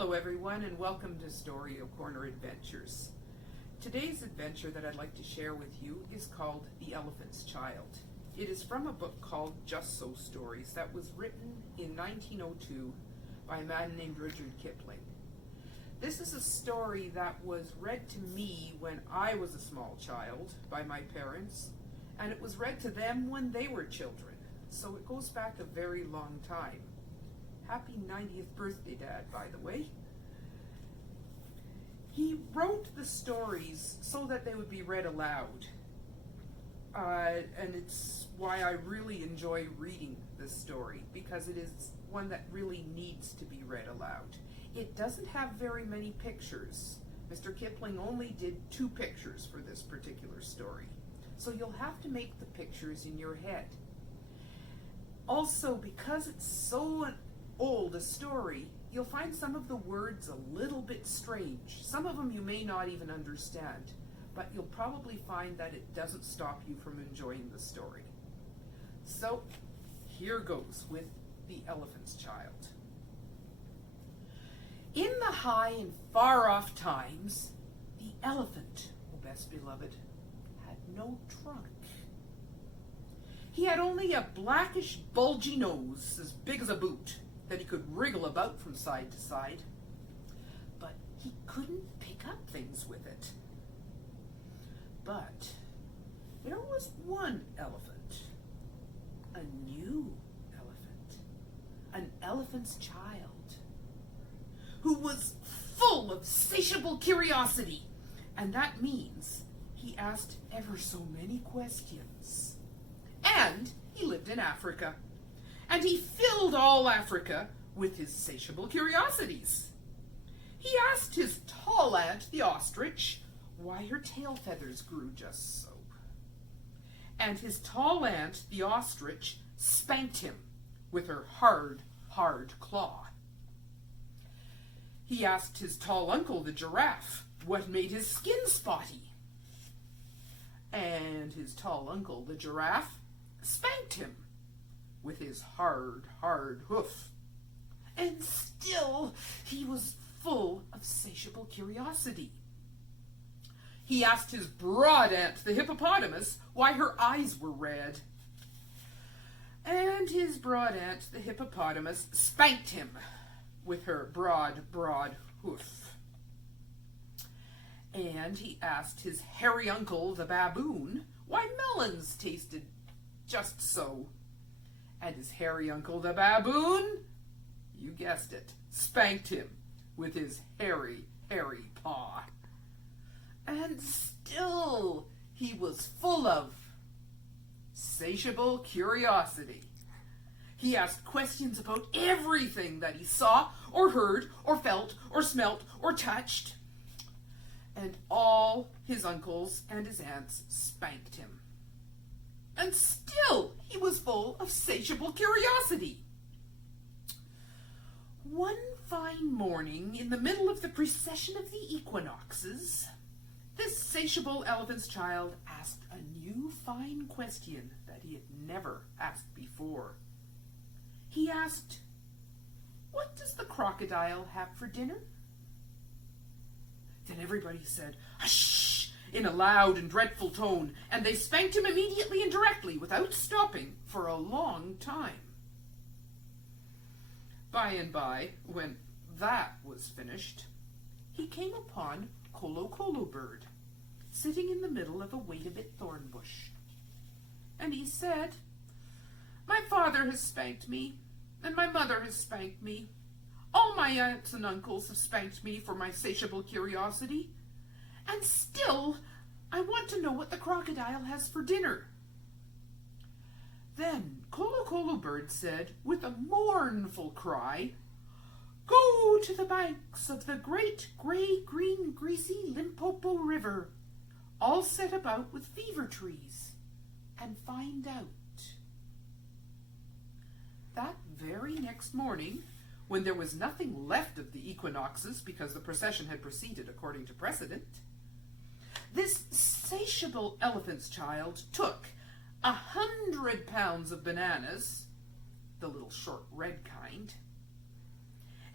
Hello everyone and welcome to Story Corner Adventures. Today's adventure that I'd like to share with you is called The Elephant's Child. It is from a book called Just So Stories that was written in 1902 by a man named Rudyard Kipling. This is a story that was read to me when I was a small child by my parents, and it was read to them when they were children, so it goes back a very long time. Happy 90th birthday, Dad, by the way. He wrote the stories so that they would be read aloud. And it's why I really enjoy reading this story, because it is one that really needs to be read aloud. It doesn't have very many pictures. Mr. Kipling only did 2 pictures for this particular story. So you'll have to make the pictures in your head. Also, because it's so old a story, you'll find some of the words a little bit strange. Some of them you may not even understand, but you'll probably find that it doesn't stop you from enjoying the story. So, here goes with The Elephant's Child. In the high and far-off times, the elephant, O best beloved, had no trunk. He had only a blackish, bulgy nose as big as a boot that he could wriggle about from side to side, but he couldn't pick up things with it. But there was one elephant, a new elephant, an elephant's child, who was full of satiable curiosity, and that means he asked ever so many questions. And he lived in Africa, and he filled all Africa with his satiable curiosities. He asked his tall aunt, the ostrich, why her tail feathers grew just so. And his tall aunt, the ostrich, spanked him with her hard, hard claw. He asked his tall uncle, the giraffe, what made his skin spotty. And his tall uncle, the giraffe, spanked him with his hard, hard hoof. And still he was full of satiable curiosity. He asked his broad aunt, the hippopotamus, why her eyes were red. And his broad aunt, the hippopotamus, spanked him with her broad, broad hoof. And he asked his hairy uncle, the baboon, why melons tasted just so. And his hairy uncle, the baboon, you guessed it, spanked him with his hairy, hairy paw. And still he was full of satiable curiosity. He asked questions about everything that he saw, or heard, or felt, or smelt, or touched. And all his uncles and his aunts spanked him. And still he was full of satiable curiosity. One fine morning, in the middle of the precession of the equinoxes, this satiable elephant's child asked a new fine question that he had never asked before. He asked, "What does the crocodile have for dinner?" Then everybody said, "Hush!" in a loud and dreadful tone, and they spanked him immediately and directly, without stopping, for a long time. By and by, when that was finished, he came upon Kolo Bird, sitting in the middle of a wait-a-bit thorn bush. And he said, "My father has spanked me, and my mother has spanked me. All my aunts and uncles have spanked me for my satiable curiosity. And still, I want to know what the crocodile has for dinner." Then Kolo Bird said, with a mournful cry, "Go to the banks of the great gray, green, greasy Limpopo River, all set about with fever trees, and find out." That very next morning, when there was nothing left of the equinoxes because the procession had proceeded according to precedent, this satiable elephant's child took 100 pounds of bananas, the little short red kind,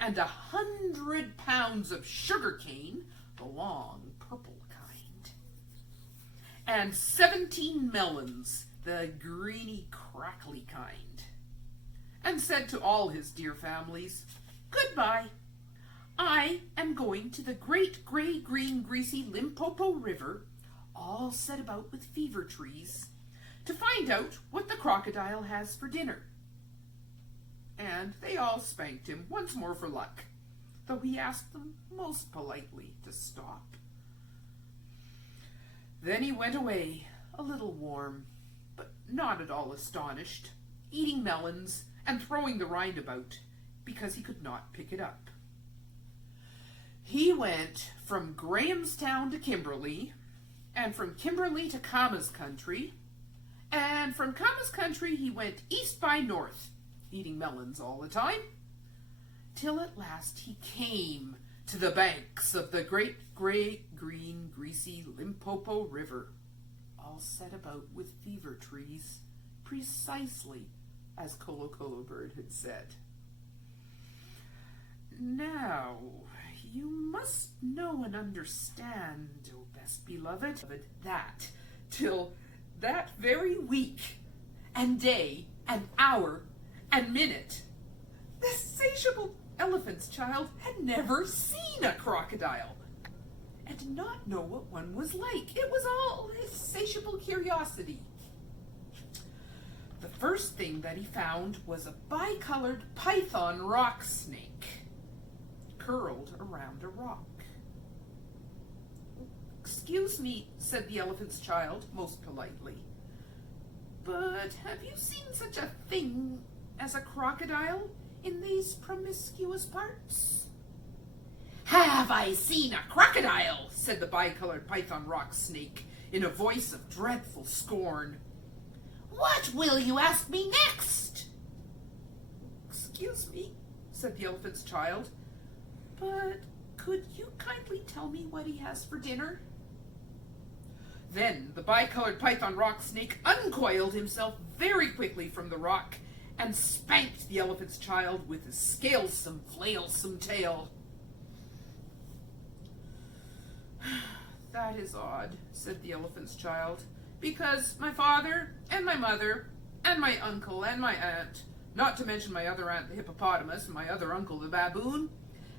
and 100 pounds of sugar cane, the long purple kind, and 17 melons, the greeny crackly kind, and said to all his dear families, "Goodbye. I am going to the great gray green greasy Limpopo River, all set about with fever trees, to find out what the crocodile has for dinner." And they all spanked him once more for luck, though he asked them most politely to stop. Then he went away, a little warm, but not at all astonished, eating melons and throwing the rind about, because he could not pick it up. He went from Grahamstown to Kimberley, and from Kimberley to Kama's country, and from Kama's country he went east by north, eating melons all the time, till at last he came to the banks of the great gray green greasy Limpopo River, all set about with fever trees, precisely as Colo Colo Bird had said. Now, you must know and understand, O best beloved, that till that very week and day and hour and minute, the satiable elephant's child had never seen a crocodile and did not know what one was like. It was all his satiable curiosity. The first thing that he found was a bicolored python rock snake curled around a rock. "Excuse me," said the elephant's child most politely, "but have you seen such a thing as a crocodile in these promiscuous parts?" "Have I seen a crocodile?" said the bicolored python rock snake in a voice of dreadful scorn. "What will you ask me next?" "Excuse me," said the elephant's child, "but could you kindly tell me what he has for dinner?" Then the bicolored python rock snake uncoiled himself very quickly from the rock and spanked the elephant's child with his scalesome, flailsome tail. "That is odd," said the elephant's child, "because my father and my mother and my uncle and my aunt, not to mention my other aunt the hippopotamus and my other uncle the baboon,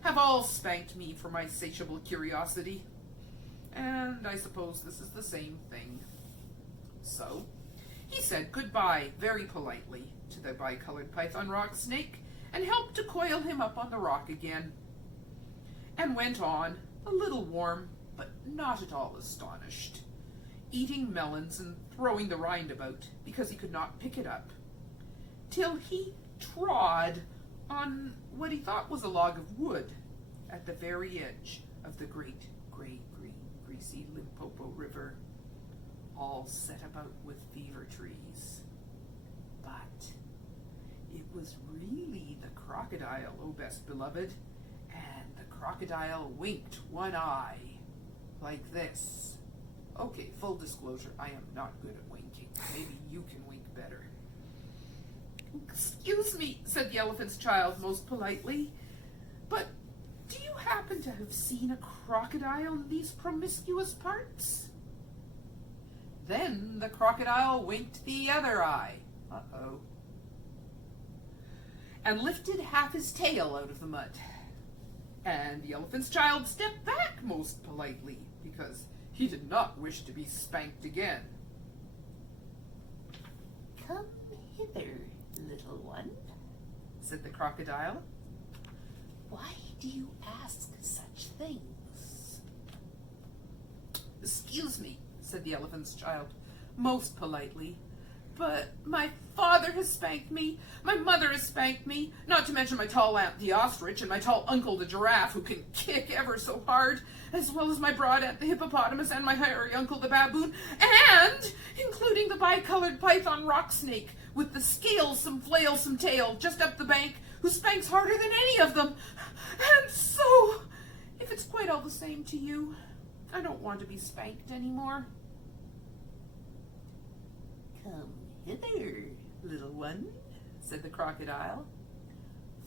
have all spanked me for my satiable curiosity, and I suppose this is the same thing." So he said goodbye very politely to the bicolored python rock snake and helped to coil him up on the rock again, and went on, a little warm but not at all astonished, eating melons and throwing the rind about because he could not pick it up, till he trod on what he thought was a log of wood at the very edge of the great gray green greasy Limpopo River, all set about with fever trees. But it was really the crocodile, O best beloved, and the crocodile winked one eye like this. Okay, full disclosure, I am not good at winking. Maybe you can wink better. "Excuse me," said the elephant's child most politely, "but do you happen to have seen a crocodile in these promiscuous parts?" Then the crocodile winked the other eye, and lifted half his tail out of the mud. And the elephant's child stepped back most politely, because he did not wish to be spanked again. "Come hither, little one," said the crocodile. "Why do you ask such things?" "Excuse me," said the elephant's child most politely, "but my father has spanked me, my mother has spanked me, not to mention my tall aunt the ostrich and my tall uncle the giraffe, who can kick ever so hard, as well as my broad aunt the hippopotamus and my hairy uncle the baboon, and including the bicolored python rock snake with the scalesome, flailsome tail just up the bank, who spanks harder than any of them. And so, if it's quite all the same to you, I don't want to be spanked anymore." "Come hither, little one," said the crocodile,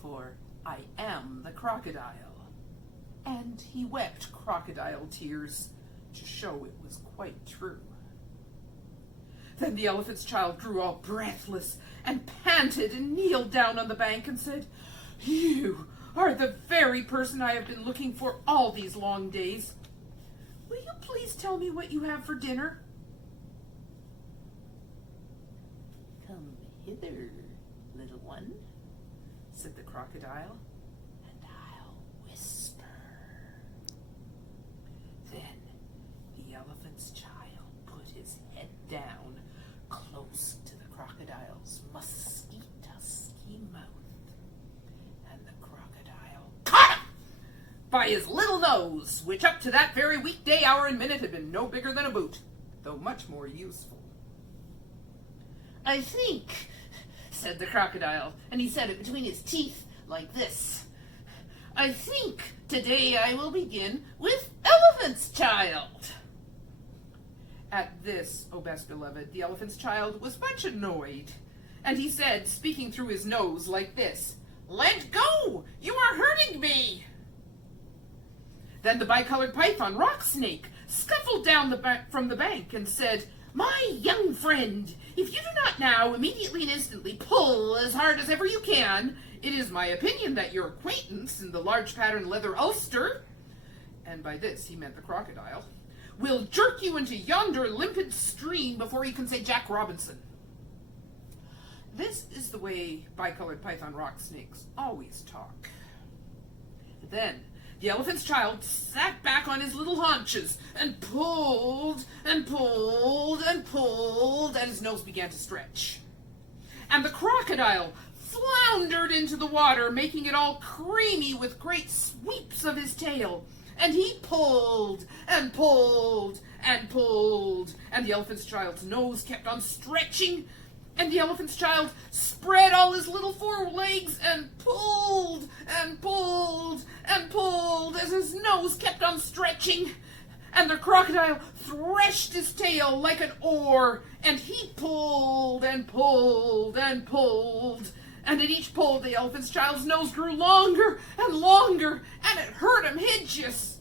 "for I am the crocodile, and he wept crocodile tears to show it was quite true. Then the elephant's child grew all breathless and panted and kneeled down on the bank and said, "You are the very person I have been looking for all these long days. Will you please tell me what you have for dinner?" Come hither, little one, said the crocodile, and I'll whisper. Then the elephant's child put his head down close to the crocodile's musky, tusky mouth, and the crocodile caught him by his little nose, which up to that very weekday hour and minute had been no bigger than a boot, though much more useful. "I think," said the crocodile, and he said it between his teeth like this, "I think today I will begin with elephant's child." At this, O best beloved, the elephant's child was much annoyed, and he said, speaking through his nose like this, "Let go! You are hurting me!" Then the bicolored python rock snake scuffled down from the bank and said, "My young friend, if you do not now immediately and instantly pull as hard as ever you can, it is my opinion that your acquaintance in the large pattern leather ulster," and by this he meant the crocodile, "will jerk you into yonder limpid stream before you can say Jack Robinson." This is the way bicolored python rock snakes always talk. Then the elephant's child sat back on his little haunches and pulled and pulled and pulled, and his nose began to stretch. And the crocodile floundered into the water, making it all creamy with great sweeps of his tail. And he pulled and pulled and pulled, and the elephant's child's nose kept on stretching, and the elephant's child spread all his little forelegs and pulled and pulled and pulled as his nose kept on stretching, and the crocodile threshed his tail like an oar, and he pulled and pulled and pulled, and at each pull the elephant's child's nose grew longer and longer, and it hurt him hideous.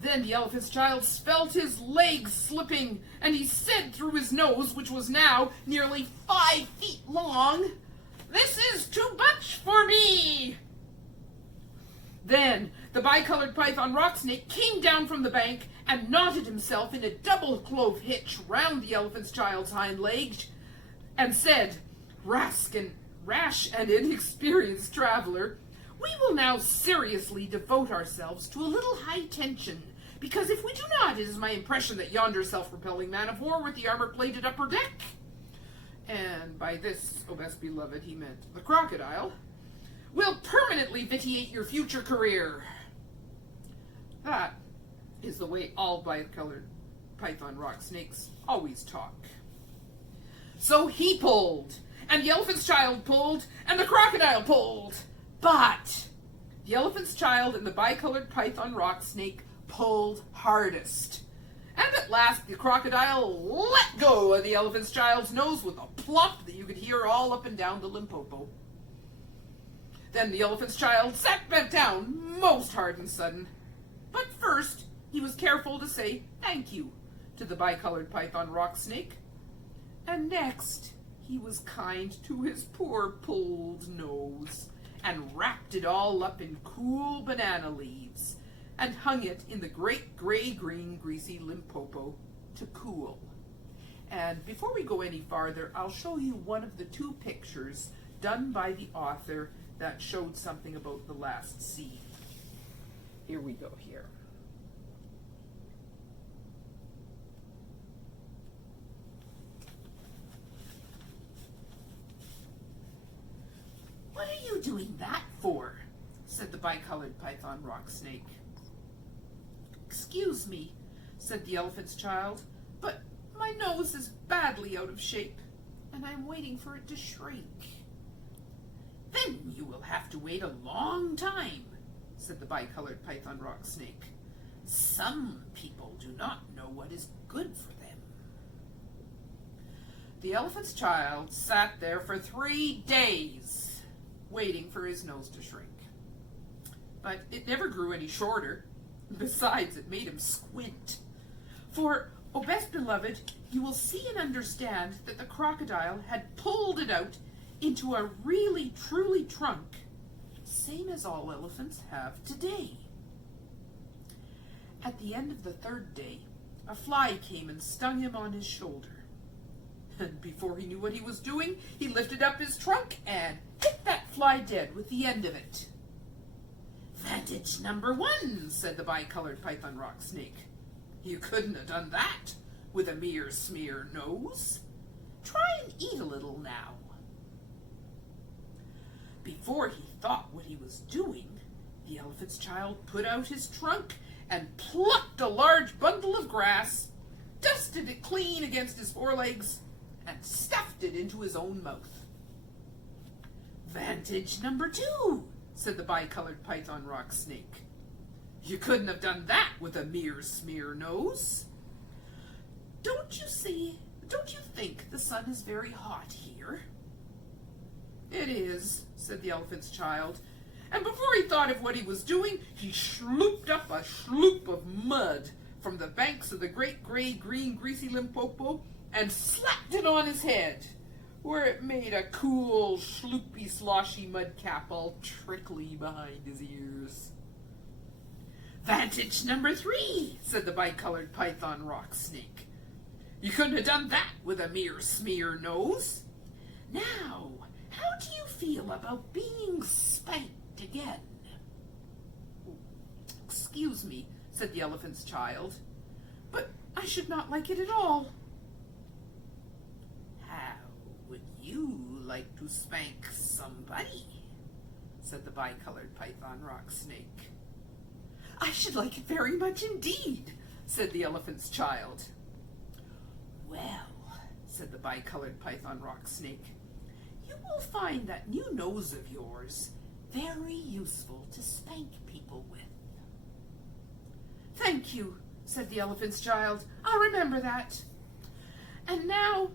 Then the elephant's child felt his legs slipping, and he said through his nose, which was now nearly 5 feet long, "This is too much for me." Then the bicolored python rock snake came down from the bank and knotted himself in a double clove hitch round the elephant's child's hind legs, and said, "Rash and inexperienced traveler, we will now seriously devote ourselves to a little high tension, because if we do not, it is my impression that yonder self-propelling man of war with the armor-plated upper deck," and by this, O best beloved, he meant the crocodile, "will permanently vitiate your future career." That is the way all bicolored python rock snakes always talk. So he pulled, and the elephant's child pulled, and the crocodile pulled. But the elephant's child and the bicolored python rock snake pulled hardest. And at last the crocodile let go of the elephant's child's nose with a plop that you could hear all up and down the Limpopo. Then the elephant's child sat back down most hard and sudden. But first he was careful to say thank you to the bicolored python rock snake. And next he was kind to his poor pulled nose, and wrapped it all up in cool banana leaves, and hung it in the great gray-green greasy Limpopo to cool. And before we go any farther, I'll show you one of the 2 pictures done by the author that showed something about the last scene. Here we go here. "What are you doing that for?" said the bicolored python rock snake. "Excuse me," said the elephant's child, "but my nose is badly out of shape, and I'm waiting for it to shrink." "Then you will have to wait a long time," said the bicolored python rock snake. "Some people do not know what is good for them." The elephant's child sat there for 3 days, waiting for his nose to shrink. but it never grew any shorter. Besides, it made him squint. For, O best beloved, you will see and understand that the crocodile had pulled it out into a really truly trunk, same as all elephants have today. At the end of the third day, a fly came and stung him on his shoulder. And before he knew what he was doing, he lifted up his trunk and hit that fly dead with the end of it. "Vantage number 1, said the bicolored python rock snake. "You couldn't have done that with a mere smear nose. Try and eat a little now." Before he thought what he was doing, the elephant's child put out his trunk and plucked a large bundle of grass, dusted it clean against his forelegs, and stuffed it into his own mouth. "Vantage number 2, said the bicolored python rock snake. "You couldn't have done that with a mere smear nose. Don't you think the sun is very hot here?" "It is," said the elephant's child, and before he thought of what he was doing, he slooped up a sloop of mud from the banks of the great gray green greasy Limpopo and slapped it on his head, where it made a cool, sloopy, sloshy mud cap all trickly behind his ears. "Vantage number 3, said the bicolored python rock snake. "You couldn't have done that with a mere smear nose. Now, how do you feel about being spanked again?" "Excuse me," said the elephant's child, "but I should not like it at all." "How would you like to spank somebody?" said the bicolored python rock snake. "I should like it very much indeed," said the elephant's child. "Well," said the bicolored python rock snake, "you will find that new nose of yours very useful to spank people with." "Thank you," said the elephant's child. "I'll remember that. And now,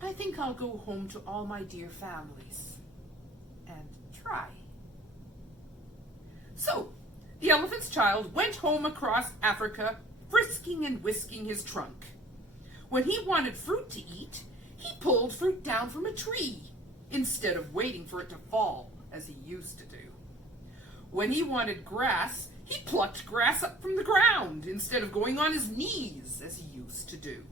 I think I'll go home to all my dear families and try." So, the elephant's child went home across Africa, frisking and whisking his trunk. When he wanted fruit to eat, he pulled fruit down from a tree, instead of waiting for it to fall, as he used to do. When he wanted grass, he plucked grass up from the ground, instead of going on his knees, as he used to do.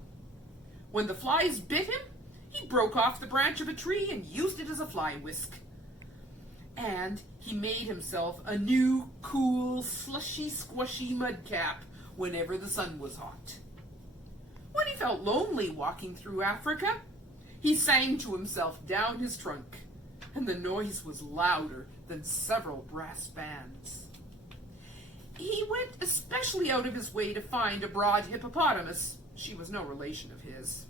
When the flies bit him, he broke off the branch of a tree and used it as a fly whisk. And he made himself a new, cool, slushy, squishy mud cap whenever the sun was hot. When he felt lonely walking through Africa, he sang to himself down his trunk, and the noise was louder than several brass bands. He went especially out of his way to find a broad hippopotamus. She was no relation of his.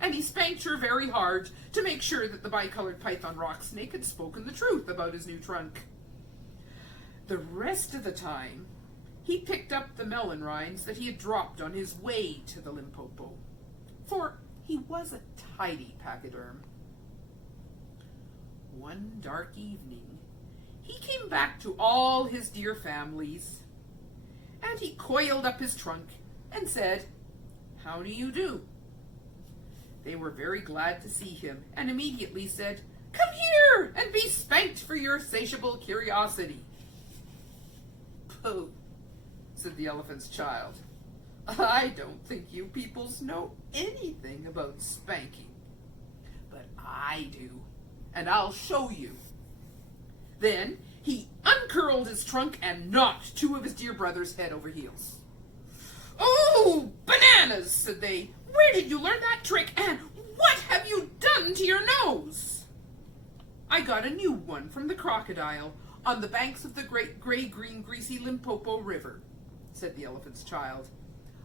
And he spanked her very hard to make sure that the bicolored python rock snake had spoken the truth about his new trunk. The rest of the time, he picked up the melon rinds that he had dropped on his way to the Limpopo, for he was a tidy pachyderm. One dark evening, he came back to all his dear families, and he coiled up his trunk and said, "How do you do?" They were very glad to see him, and immediately said, "Come here and be spanked for your insatiable curiosity." "Pooh," said the elephant's child. "I don't think you peoples know anything about spanking. But I do, and I'll show you." Then he uncurled his trunk and knocked two of his dear brothers head over heels. "Oh, bananas," said they. "Where did you learn that trick, and what have you done to your nose?" "I got a new one from the crocodile on the banks of the great gray-green greasy Limpopo River," said the elephant's child.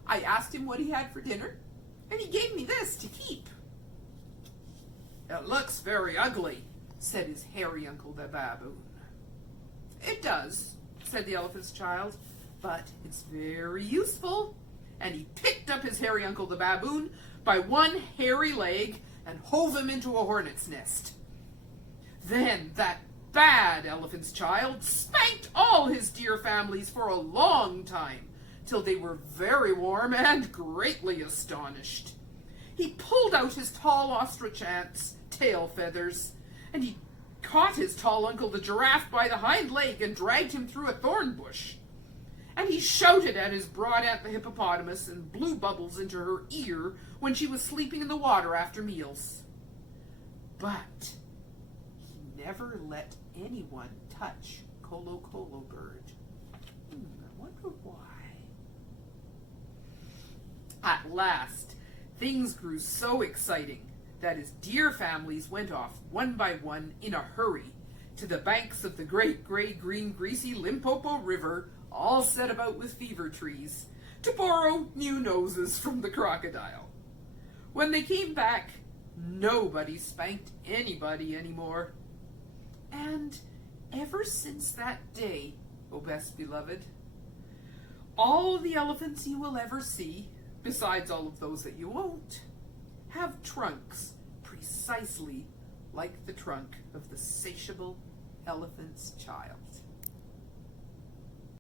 "I asked him what he had for dinner, and he gave me this to keep." "It looks very ugly," said his hairy uncle the baboon. "It does," said the elephant's child, "but it's very useful." And he picked up his hairy uncle the baboon by one hairy leg and hove him into a hornet's nest. Then that bad elephant's child spanked all his dear families for a long time, till they were very warm and greatly astonished. He pulled out his tall ostrich aunt's tail feathers, and he caught his tall uncle the giraffe by the hind leg and dragged him through a thorn bush. And he shouted at his broad aunt the hippopotamus and blew bubbles into her ear when she was sleeping in the water after meals. But he never let anyone touch Colo Colo Bird. I wonder why. At last, things grew so exciting that his dear families went off one by one in a hurry to the banks of the great gray green greasy Limpopo River, all set about with fever trees, to borrow new noses from the crocodile. When they came back, nobody spanked anybody anymore. And ever since that day, O best beloved, all the elephants you will ever see, besides all of those that you won't, have trunks precisely like the trunk of the satiable elephant's child.